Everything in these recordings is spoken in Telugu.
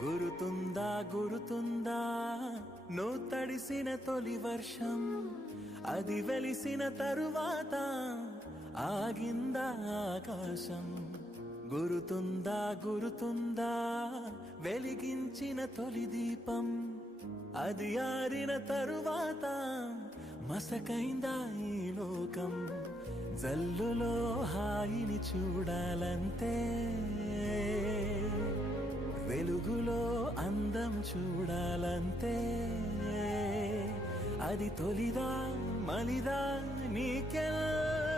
గురుతుందా గురుతుందా నువ్వు తడిసిన తొలి వర్షం, అది వెలిసిన తరువాత ఆగిందా ఆకాశం. గురుతుందా గురుతుందా వెలిగించిన తొలి దీపం, అది ఆరిన తరువాత మసకైందా ఈ లోకం. జల్లులో హాయిని చూడాలంతే, వెలుగులో అందం చూడాలంతే. అది తొలిదా మలిదా నీకెందుకే?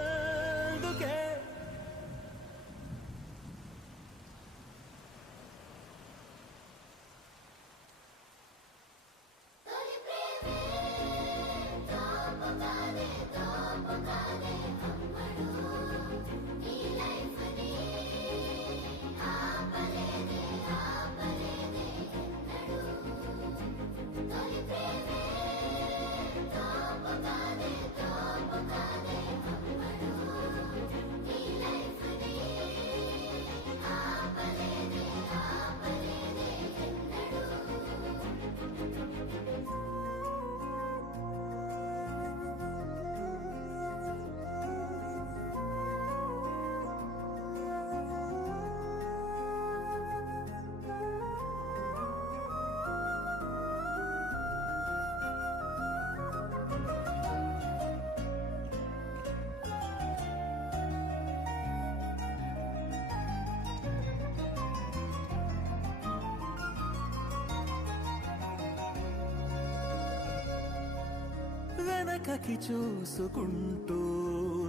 వెనకకి చూసుకుంటూ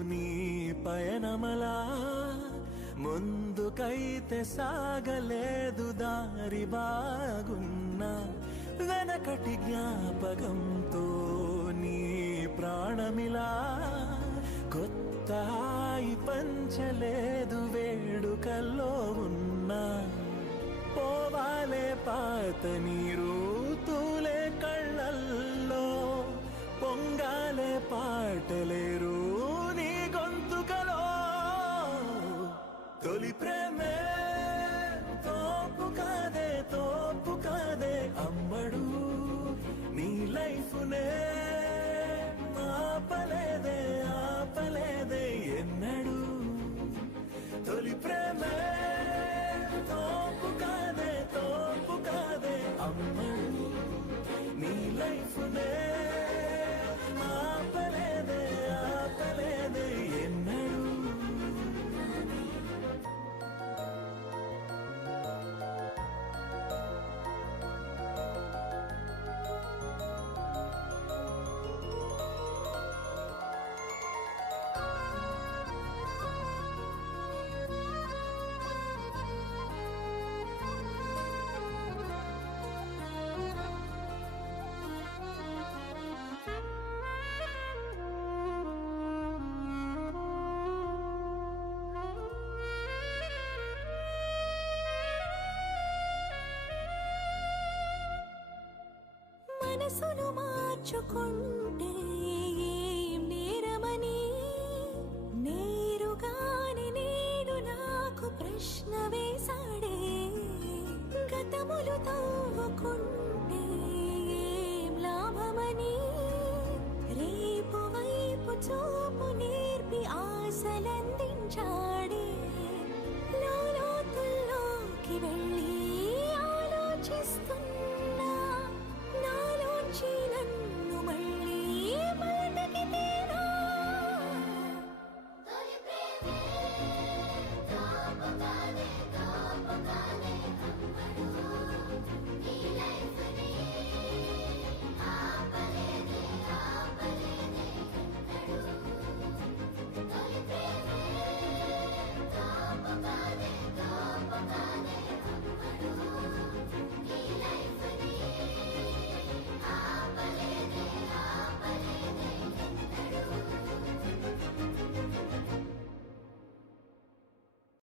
నీ పయనమలా, ముందుకైతే సాగలేదు దారి బాగున్నా. వెనకటి జ్ఞాపకంతో నీ ప్రాణమిలా, కొత్త హాయి పంచలేదు వేడుకల్లో ఉన్నా. పోవాలే పాత నీరు తూలే కళ్ళల్లో, పొంగాలే పాటలేరు నీ గొంతుకలో. తొలి ప్రేమే తోపు కాదే అమ్మడు, నీ లైఫ్నే ఆపలేదే ఎన్నడు. తొలి ప్రేమే తోపు కాదే అమ్మడు, నీ లైఫ్నే ఆపలేదే ఎన్నడు. మనసును మార్చుకుంటే ఏం నేరమని, నేరుగానే నేడు నాకు ప్రశ్న వేశాడే. గతములు తవ్వుకుంటే ఏం లాభమని, రేపు వైపు చూపు నేర్పి ఆశలందించాడే. లోతుల్లోకి వెళ్ళి